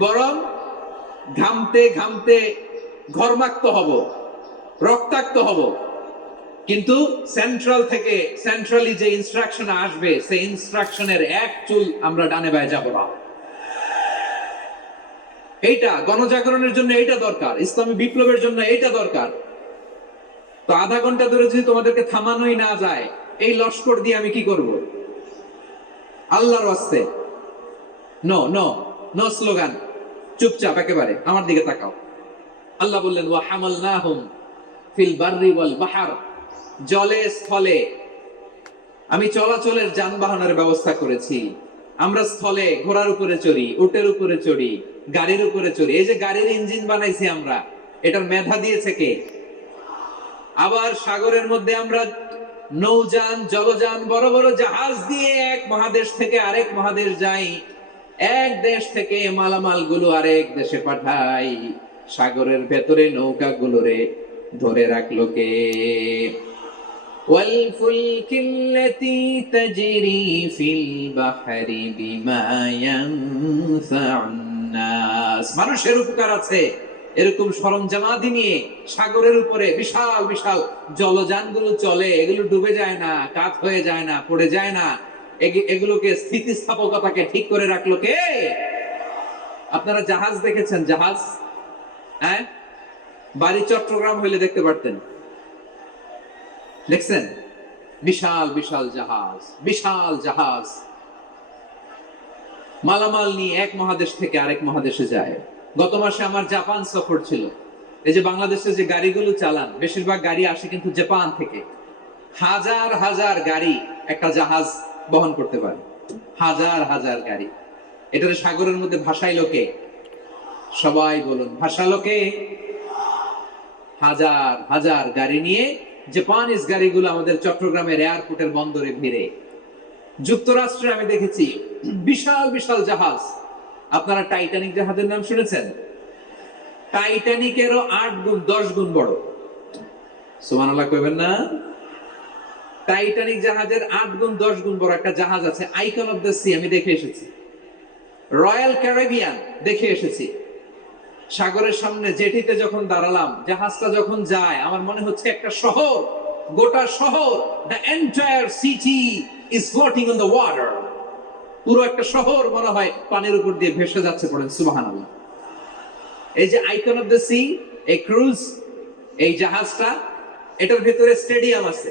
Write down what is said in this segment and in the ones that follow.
বরং ঘামতে ঘামতে ঘর্মাক্ত হব, রক্তাক্ত হব। কিন্তু সেন্ট্রাল থেকে সেন্ট্রালি যে ইনস্ট্রাকশন আসবে, সেই ইনস্ট্রাকশনের এক চুল আমরা ডানে বায়ে যাব না। এইটা গণজাগরণের জন্য এইটা দরকার, ইসলামী বিপ্লবের জন্য এইটা দরকার। তো আধা ঘণ্টা ধরে যদি তোমাদেরকে থামানোই না যায়, এই লস্কর দিয়ে আমি কি করব? আল্লাহর ওয়াস্তে। নো নো নো স্লোগান, চুপচাপ একেবারে আমার দিকে তাকাও। আল্লাহ বললেন, ওয়া হামালনাহুম ফিল বাররি ওয়াল বাহার, জলে, স্থলে। আমি চলাচলের যানবাহনের ব্যবস্থা করেছি। আমরা স্থলে ঘোড়ার উপরে চড়ি, উটের উপরে চড়ি, গাড়ির উপরে চড়ি। এই যে গাড়ির ইঞ্জিন বানাইছি আমরা, এটার মেধা দিয়েছে কে? আবার সাগরের মধ্যে আমরা নৌযান, জলযান, বড় বড় জাহাজ দিয়ে এক মহাদেশ থেকে আরেক মহাদেশ যাই। এক দেশ থেকে মালামাল গুলো আরেক দেশে পাঠাই সাগরের ভেতরে নৌকা গুলোরে ধরে রাখলো কে والفلك التي تجري في البحر بما ينفع الناس মানুষের উপকার আছে এরকম সরঞ্জামাদি নিয়ে সাগরের উপরে বিশাল বিশাল জলযানগুলো চলে এগুলো ডুবে যায় না কাত হয়ে যায় না পড়ে যায় না এগি- এগুলোকে স্থিতিস্থাপকতাকে ঠিক করে রাখল কে? আপনারা জাহাজ দেখেছেন, জাহাজ হ্যাঁ? বাড়ি চট্টগ্রাম হইলে দেখতে পারতেন। দেখছেন? বিশাল বিশাল জাহাজ বিশাল জাহাজ। মালামাল নিয়ে এক মহাদেশ থেকে আরেক মহাদেশে যায়। গত মাসে আমার জাপান সফর ছিল। এই যে বাংলাদেশে যে গাড়িগুলো চালান, বেশিরভাগ গাড়ি আসে কিন্তু জাপান থেকে। হাজার হাজার গাড়ি একটা জাহাজ বহন করতে পারে। হাজার হাজার গাড়ি। এটার সাগরের মধ্যে ভাসাই লোকে? সবাই বলুন ভাষা লোকে? হাজার হাজার গাড়ি নিয়ে জাপানিজ গাড়িগুলো আমাদের চট্টগ্রামের এয়ারপোর্টের বন্দরে ভিড়ে। যুক্তরাষ্ট্রে আমি দেখেছি বিশাল বিশাল জাহাজ। আপনারা টাইটানিক জাহাজের নাম শুনেছেন? টাইটানিকেরও আট গুণ, দশ গুণ বড়। সুমান আল্লাহ কইবেন না? টাইটানিক জাহাজের আট গুণ, দশ গুণ বড় একটা জাহাজ আছে আইকন অফ দ্য সি আমি দেখে এসেছি। রয়্যাল ক্যারেবিয়ান দেখে এসেছি। সাগরের সামনে জেটিতে যখন দাঁড়ালাম, জাহাজটা যখন যায়, আমার মনে হচ্ছে একটা শহর, গোটা শহর the entire city is floating on the water পুরো একটা শহর মনে হয় পানির উপর দিয়ে ভেসে যাচ্ছে পড়েন সুবহানাল্লাহ। এই যে আইকন অফ দ্য সি এই ক্রুজ এই জাহাজটা, এটার ভিতরে স্টেডিয়াম আছে।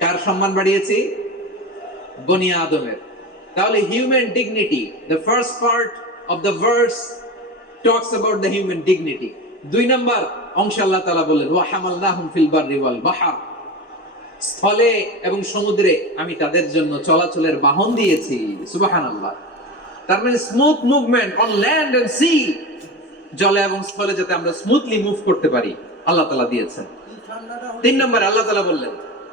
কার সম্মান বাড়িয়েছি? বনি আদমের। তাহলে human dignity the first part of the verse talks about the human dignity দুই নাম্বার, অংশ আল্লাহ তাআলা বললেন, ওয়া হামালনাহুম ফিল বাররি ওয়াল বাহর। স্থলে এবং সমুদ্রে আমি তাদের জন্য চলাচলের বাহন দিয়েছি। সুবহানাল্লাহ। তার মানে smooth movement on land and sea জলে এবং স্থলে যাতে আমরা স্মুথলি মুভ করতে পারি, আল্লাহ তাআলা দিয়েছেন। তিন নম্বর, আল্লাহ তাআলা বললেন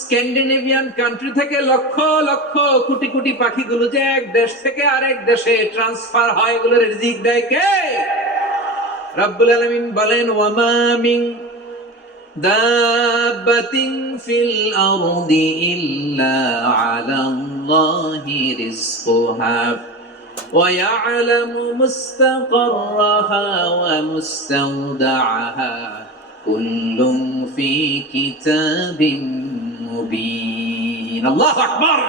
স্ক্যান্ডিনেভিয়ান কান্ট্রি থেকে লক্ষ লক্ষ কোটি কোটি পাখিগুলো যে এক দেশ থেকে আরেক দেশে ট্রান্সফার হয় এগুলোর রিজিক দেয় কে রব্বুল আলামিন বলেন ওয়ামা মিন দাব্বাতিন ফিল আরদি ইল্লা আলাল্লাহি রিজকুহা ويعلم مستقرها ومستودعها كل في كتاب মুবিন। আল্লাহ আকবার।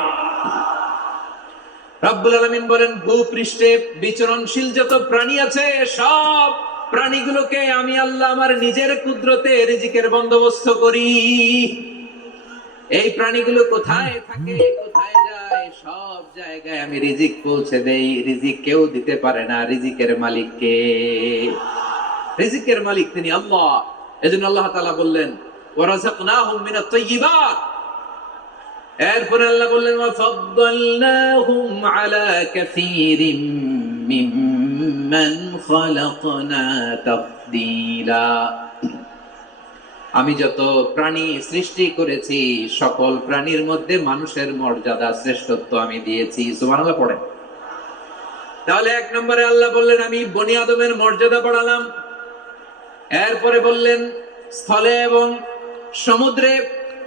রাব্বুল আলামিন বলেন, ভূপৃষ্ঠে বিচরণশীল যত প্রাণী আছে, সব প্রাণীগুলোকে আমি আল্লাহ আমার নিজের কুদরতে রিজিকের বন্দোবস্ত করি। এই প্রাণীগুলো কোথায় থাকে, কোথায় যায়, সব জায়গায় আমি রিজিক পৌঁছে দেই। রিজিক কেউ দিতে পারে না, রিজিকের মালিক কে? রিজিকের মালিক তিনি আল্লাহ। এজন্য আল্লাহ তাআলা বললেন মিনাত তাইয়্যিবাত এরপরে আল্লাহ বললেন, ওয়াফাদ্দালনাহুম আলা কাসীরিম মিম্মান খালাকনা তাফদীলা। আমি যত প্রাণী সৃষ্টি করেছি, সকল প্রাণীর মধ্যে মানুষের মর্যাদা শ্রেষ্ঠত্ব আমি দিয়েছি। সুবহানাল্লাহ পড়ে তাহলে এক নম্বরে আল্লাহ বললেন, আমি বনি আদমের মর্যাদা বাড়ালাম। এরপরে বললেন, স্থলে এবং সমুদ্রে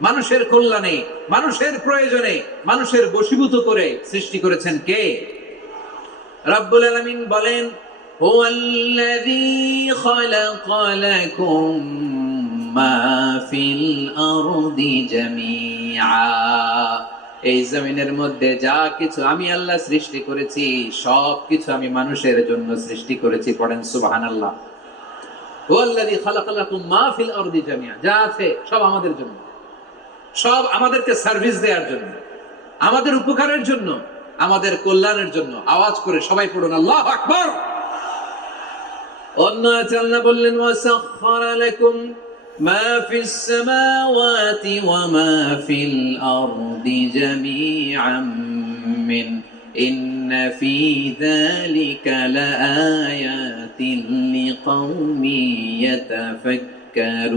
মানুষের কল্যাণে মানুষের প্রয়োজনে মানুষের বশীভূত করে সৃষ্টি করেছেন কে রব্বুল আলামিন বলেন هو الذي خلق لكم ما في الأرض جميعا এই জমিনের মধ্যে যা কিছু আমি আল্লাহ সৃষ্টি করেছি সব কিছু আমি মানুষের জন্য সৃষ্টি করেছি পড়েন সুবহানাল্লাহ ওয়াল্লাযী খালাকা লাকুম মা ফিল আরদি জামিআ যা আছে সব আমাদের জন্য সব আমাদেরকে সার্ভিস দেওয়ার জন্য আমাদের উপকারের জন্য আমাদের কল্যাণের জন্য আওয়াজ করে সবাই পড়ুন আল্লাহ আকবর অন্য আছে আল্লাহ বললেন ওয়াসাখখারা লাকুম মা ফিস সামাওয়াতি ওয়া মা ফিল আরদি জামিআন মিন إن في ذلك لآيات لقوم يتفكرون